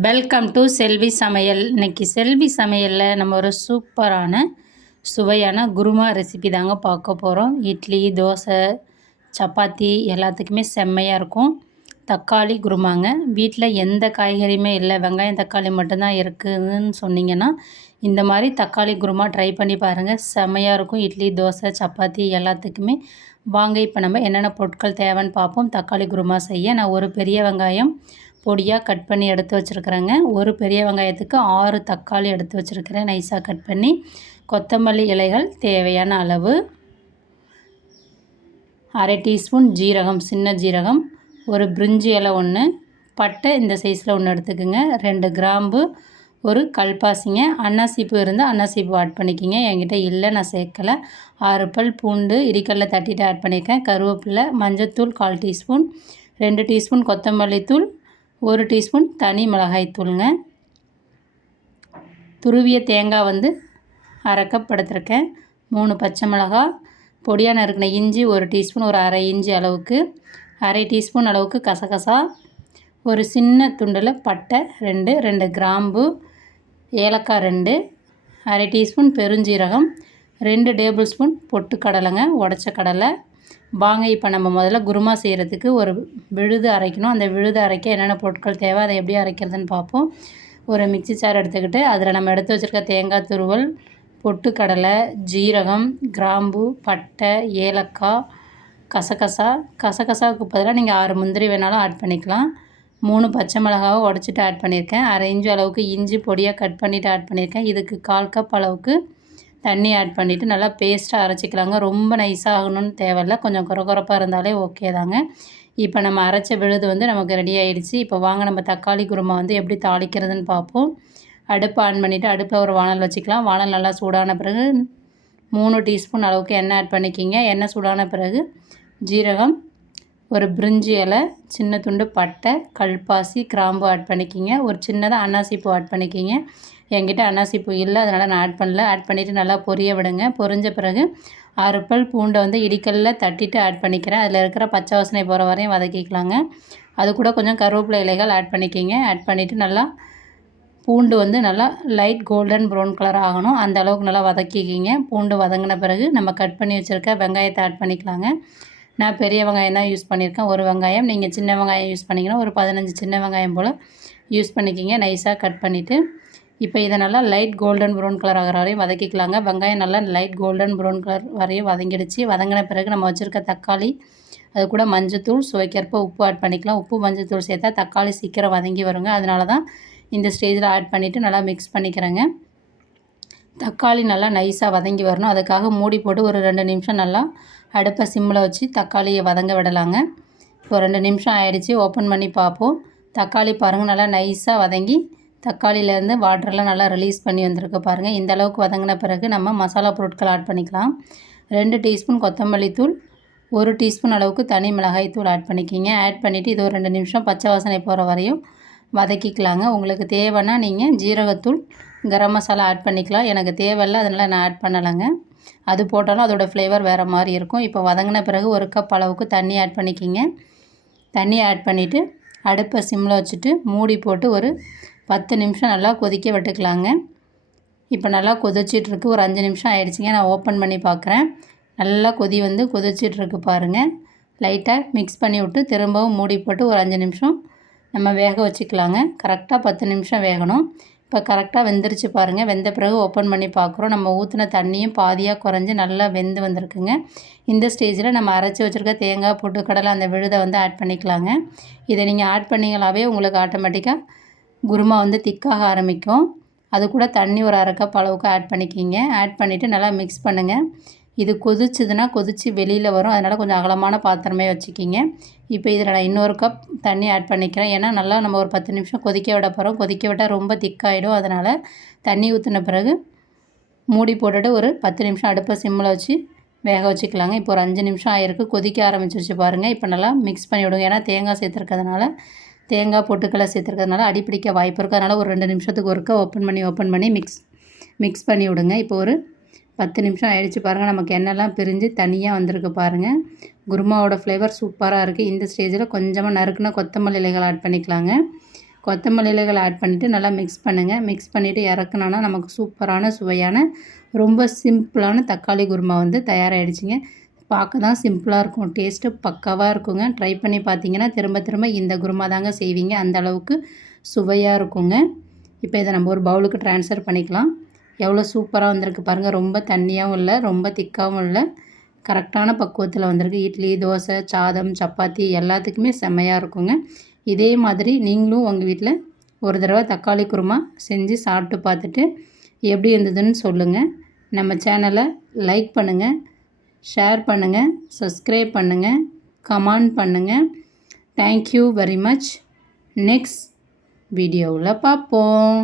Welcome to செல்வி சமையல் இன்னைக்கு செல்வி சமையலில் நம்ம ஒரு சூப்பரான சுவையான குருமா ரெசிபி தாங்க பார்க்க போகிறோம் இட்லி தோசை சப்பாத்தி எல்லாத்துக்குமே செம்மையாக இருக்கும். தக்காளி குருமாங்க. வீட்டில் எந்த காய்கறியுமே இல்லை. வெங்காயம் தக்காளி மட்டும்தான் இருக்குதுன்னு சொன்னீங்கன்னா இந்த மாதிரி தக்காளி குருமா ட்ரை பண்ணி பாருங்கள் செம்மையாக இருக்கும். இட்லி தோசை சப்பாத்தி எல்லாத்துக்குமே. வாங்க இப்போ நம்ம என்னென்ன பொருட்கள் தேவைன்னு பார்ப்போம். தக்காளி குருமா செய்ய. நான் ஒரு பெரிய வெங்காயம் பொடியாக கட் பண்ணி எடுத்து வச்சுருக்குறேங்க. ஒரு பெரிய வெங்காயத்துக்கு ஆறு தக்காளி எடுத்து வச்சுருக்கிறேன். நைஸாக கட் பண்ணி கொத்தமல்லி இலைகள் தேவையான அளவு. அரை டீஸ்பூன் ஜீரகம் சின்ன ஜீரகம் ஒரு பிரிஞ்சி இலை ஒன்று பட்டை இந்த சைஸில் ஒன்று எடுத்துக்கோங்க. ரெண்டு கிராம்பு ஒரு கல்பாசிங்க. அன்னாசிப்பு இருந்தால் அன்னாசிப்பு ஆட் பண்ணிக்கிங்க. என்கிட்ட இல்லை நான் சேர்க்கலை. ஆறு பல் பூண்டு இடிக்கல்ல தட்டிட்டு ஆட் பண்ணியிருக்கேன். கருவேப்பிலை மஞ்சத்தூள் கால் டீஸ்பூன் ரெண்டு டீஸ்பூன் கொத்தமல்லி தூள் ஒரு டீஸ்பூன் தனி மிளகாய் தூளுங்க. துருவிய தேங்காய் வந்து அரை கப் எடுத்திருக்கேன் மூணு பச்சை மிளகாய் பொடியாக நறுக்கின இஞ்சி ஒரு டீஸ்பூன் ஒரு அரை இஞ்சி அளவுக்கு. அரை டீஸ்பூன் அளவுக்கு கசகசா. ஒரு சின்ன துண்டில் பட்டை ரெண்டு ரெண்டு கிராம்பு ஏலக்காய் ரெண்டு அரை டீஸ்பூன் பெருஞ்சீரகம் ரெண்டு டேபிள் ஸ்பூன் பொட்டுக்கடலைங்க உடச்ச கடலை. வாங்க இப்போ நம்ம முதல்ல குருமா செய்கிறதுக்கு ஒரு விழுது அரைக்கணும். அந்த விழுது அரைக்க என்னென்ன பொருட்கள் தேவை அதை எப்படி அரைக்கிறதுன்னு பார்ப்போம். ஒரு மிக்சி சார் எடுத்துக்கிட்டு அதில் நம்ம எடுத்து வச்சுருக்க தேங்காய் துருவல் பொட்டுக்கடலை ஜீரகம் கிராம்பு பட்டை ஏலக்காய் கசகசா. கசகசாவுக்கு பதிலாக நீங்கள் ஆறு முந்திரி வேணாலும் ஆட் பண்ணிக்கலாம். மூணு பச்சை மிளகாவை உடச்சிட்டு ஆட் பண்ணியிருக்கேன். அரை இன்ச்சு அளவுக்கு இஞ்சி பொடியாக கட் பண்ணிவிட்டு ஆட் பண்ணியிருக்கேன். இதுக்கு கால் கப் அளவுக்கு தண்ணி ஆட் பண்ணிவிட்டு நல்லா பேஸ்ட்டாக அரைச்சிக்கலாங்க. ரொம்ப நைஸாக ஆகணும்னு தேவையில்ல. கொஞ்சம் குறகுறப்பாக இருந்தாலே ஓகே தாங்க. இப்போ நம்ம அரைச்ச விழுது வந்து நமக்கு ரெடி ஆகிடுச்சு இப்போ வாங்க நம்ம தக்காளி குருமா வந்து எப்படி தாளிக்கிறதுன்னு பார்ப்போம் அடுப்பு ஆன் பண்ணிவிட்டு அடுப்பில் ஒரு வானல் வச்சுக்கலாம். வானல் நல்லா சூடான பிறகு மூணு டீஸ்பூன் அளவுக்கு எண்ணெய் ஆட் பண்ணிக்கிங்க. எண்ணெய் சூடான பிறகு ஜீரகம் ஒரு பிரிஞ்சி இலை சின்ன துண்டு பட்டை கல்பாசி கிராம்பு ஆட் பண்ணிக்கிங்க. ஒரு சின்னதாக அன்னாசிப்பூ ஆட் பண்ணிக்கிங்க. என்கிட்ட அன்னாசிப்பூ இல்லை அதனால் நான் ஆட் பண்ணல. ஆட் பண்ணிவிட்டு நல்லா பொரிய விடுங்க. பொரிஞ்ச பிறகு ஆறு பல் பூண்டை வந்து இடிக்கல்ல தட்டிட்டு ஆட் பண்ணிக்கிறேன். அதில் இருக்கிற பச்சை வாசனை போகிற வரையும் வதக்கிக்கலாங்க. அது கூட கொஞ்சம் கருவேப்பிலை இலைகள் ஆட் பண்ணிக்கிங்க. ஆட் பண்ணிவிட்டு நல்லா பூண்டு வந்து நல்லா லைட் கோல்டன் ப்ரௌன் கலர் ஆகணும். அந்த அளவுக்கு நல்லா வதக்கிக்கிங்க. பூண்டு வதங்கின பிறகு நம்ம கட் பண்ணி வச்சுருக்க வெங்காயத்தை ஆட் பண்ணிக்கலாங்க. நான் பெரிய வெங்காயம் தான் யூஸ் பண்ணியிருக்கேன். ஒரு வெங்காயம் நீங்கள் சின்ன வெங்காயம் யூஸ் பண்ணிங்கன்னா ஒரு பதினஞ்சு சின்ன வெங்காயம் போல் யூஸ் பண்ணிக்கிங்க. நைஸாக கட் பண்ணிவிட்டு இப்போ இதை நல்லா லைட் கோல்டன் ப்ரௌன் கலர் ஆகிற வரையும் வதக்கிக்கலாங்க. வெங்காயம் நல்லா லைட் கோல்டன் ப்ரௌன் கலர் வரையும் வதங்கிடுச்சு. வதங்கின பிறகு நம்ம வச்சுருக்க தக்காளி அது கூட மஞ்சத்தூள் சுவைக்கிறப்ப உப்பு ஆட் பண்ணிக்கலாம். உப்பு மஞ்சத்தூள் சேர்த்தா தக்காளி சீக்கிரம் வதங்கி வருங்க. அதனால தான் இந்த ஸ்டேஜில் ஆட் பண்ணிவிட்டு நல்லா மிக்ஸ் பண்ணிக்கிறேங்க. தக்காளி நல்லா நைஸாக வதங்கி வரணும். அதுக்காக மூடி போட்டு ஒரு ரெண்டு நிமிஷம் நல்லா அடுப்பை சிம்மில் வச்சு தக்காளியை வதங்க விடலாங்க. இப்போ ரெண்டு நிமிஷம் ஆயிடுச்சு. ஓப்பன் பண்ணி பார்ப்போம். தக்காளி பாருங்கள் நல்லா நைஸாக வதங்கி தக்காளியிலேருந்து வாட்டரெல்லாம் நல்லா ரிலீஸ் பண்ணி வந்திருக்கு பாருங்கள் இந்த அளவுக்கு வதங்கின பிறகு நம்ம மசாலா பொருட்கள் ஆட் பண்ணிக்கலாம். ரெண்டு டீஸ்பூன் கொத்தமல்லி தூள் ஒரு டீஸ்பூன் அளவுக்கு தனி மிளகாய் தூள் ஆட் பண்ணிக்கிங்க. ஆட் பண்ணிவிட்டு இது ஒரு ரெண்டு நிமிஷம் பச்சை வாசனை போகிற வரையும் வதக்கிக்கலாங்க. உங்களுக்கு தேவைன்னா நீங்கள் ஜீரகத்தூள் கரம் மசாலா ஆட் பண்ணிக்கலாம். எனக்கு தேவையில்லை அதனால் நான் ஆட் பண்ணலைங்க. அது போட்டாலும் அதோடய ஃப்ளேவர் வேறு மாதிரி இருக்கும். இப்போ வதங்கின பிறகு ஒரு கப் அளவுக்கு தண்ணி ஆட் பண்ணிக்கிங்க. தண்ணி ஆட் பண்ணிவிட்டு அடுப்பை சிம்மில் வச்சுட்டு மூடி போட்டு ஒரு பத்து நிமிஷம் நல்லா கொதிக்க விட்டுக்கலாங்க. இப்போ நல்லா கொதிச்சிட்ருக்கு ஒரு அஞ்சு நிமிஷம் ஆகிடுச்சிங்க நான் ஓப்பன் பண்ணி பார்க்குறேன் நல்லா கொதி வந்து கொதிச்சிட்ருக்கு பாருங்கள் லைட்டாக மிக்ஸ் பண்ணி விட்டு திரும்பவும் மூடி போட்டு ஒரு அஞ்சு நிமிஷம் நம்ம வேக வச்சுக்கலாங்க. கரெக்டாக பத்து நிமிஷம் வேகணும். இப்போ கரெக்டாக வெந்துருச்சு பாருங்கள் வெந்த பிறகு ஓப்பன் பண்ணி பார்க்குறோம் நம்ம ஊற்றின தண்ணியும் பாதியாக குறைஞ்சி நல்லா வெந்து வந்திருக்குங்க. இந்த ஸ்டேஜில் நம்ம அரைச்சி வச்சுருக்க தேங்காய் பொட்டுக்கடலை அந்த விழுதை வந்து ஆட் பண்ணிக்கலாங்க. இதை நீங்கள் ஆட் பண்ணிங்களாவே உங்களுக்கு ஆட்டோமேட்டிக்காக குருமா வந்து திக்காக ஆரம்பிக்கும். அது கூட தண்ணி ஒரு அரை கப் அளவுக்கு ஆட் பண்ணிக்கிங்க. ஆட் பண்ணிவிட்டு நல்லா மிக்ஸ் பண்ணுங்கள் இது கொதிச்சதுன்னா கொதித்து வெளியில் வரும். அதனால் கொஞ்சம் அகலமான பாத்திரமே வச்சுக்கிங்க. இப்போ இதில் நான் இன்னொரு கப் தண்ணி ஆட் பண்ணிக்கிறேன். ஏன்னா நல்லா நம்ம ஒரு பத்து நிமிஷம் கொதிக்க விட போகிறோம் கொதிக்க விட்டால் ரொம்ப திக்காகிடும் அதனால் தண்ணி ஊற்றின பிறகு மூடி போட்டுட்டு ஒரு பத்து நிமிஷம் அடுப்பை சிம்மில் வச்சு வேக வச்சுக்கலாங்க. இப்போ ஒரு அஞ்சு நிமிஷம் ஆகிருக்கு கொதிக்க ஆரம்பிச்சிருச்சு பாருங்கள் இப்போ நல்லா மிக்ஸ் பண்ணி விடுங்க. ஏன்னா தேங்காய் சேர்த்துருக்கிறதுனால தேங்காய் பொட்டுக்களை சேர்த்துருக்கிறதுனால அடிப்பிடிக்க வாய்ப்பு இருக்குது அதனால் ஒரு ரெண்டு நிமிஷத்துக்கு ஒருக்க ஓப்பன் பண்ணி ஓப்பன் பண்ணி மிக்ஸ் மிக்ஸ் பண்ணி விடுங்க. இப்போ ஒரு பத்து நிமிஷம் ஆயிடுச்சு பாருங்கள் நமக்கு எண்ணெய்லாம் பிரிஞ்சு தனியாக வந்திருக்கு பாருங்கள் குருமாவோட ஃப்ளேவர் சூப்பராக இருக்குது இந்த ஸ்டேஜில் கொஞ்சமாக நறுக்குனா கொத்தமல்லி இலைகள் ஆட் பண்ணிக்கலாங்க. கொத்தமல்லி இலைகள் ஆட் பண்ணிவிட்டு நல்லா மிக்ஸ் பண்ணுங்கள் மிக்ஸ் பண்ணிவிட்டு இறக்குனோன்னா நமக்கு சூப்பரான சுவையான ரொம்ப சிம்பிளான தக்காளி குருமா வந்து தயாராகிடுச்சிங்க பார்க்க தான் சிம்பிளாக இருக்கும். டேஸ்ட்டு பக்காவாக இருக்குங்க. ட்ரை பண்ணி பார்த்தீங்கன்னா திரும்ப திரும்ப இந்த குருமா தாங்க செய்வீங்க. அந்த அளவுக்கு சுவையாக இருக்குங்க. இப்போ இதை நம்ம ஒரு பவுலுக்கு ட்ரான்ஸ்ஃபர் பண்ணிக்கலாம். எவ்வளோ சூப்பராக வந்திருக்கு பாருங்கள் ரொம்ப தண்ணியாகவும் இல்லை ரொம்ப திக்காகவும் இல்லை. கரெக்டான பக்குவத்தில் வந்திருக்கு. இட்லி தோசை சாதம் சப்பாத்தி எல்லாத்துக்குமே செம்மையாக இருக்குங்க. இதே மாதிரி நீங்களும் உங்கள் வீட்டில் ஒரு தடவை தக்காளி குருமா செஞ்சு சாப்பிட்டு பார்த்துட்டு எப்படி இருந்ததுன்னு சொல்லுங்கள் நம்ம சேனலை லைக் பண்ணுங்கள் ஷேர் பண்ணுங்கள் சப்ஸ்கிரைப் பண்ணுங்கள் கமெண்ட் பண்ணுங்கள் தேங்க்யூ வெரி மச் நெக்ஸ்ட் வீடியோவில் பார்ப்போம்.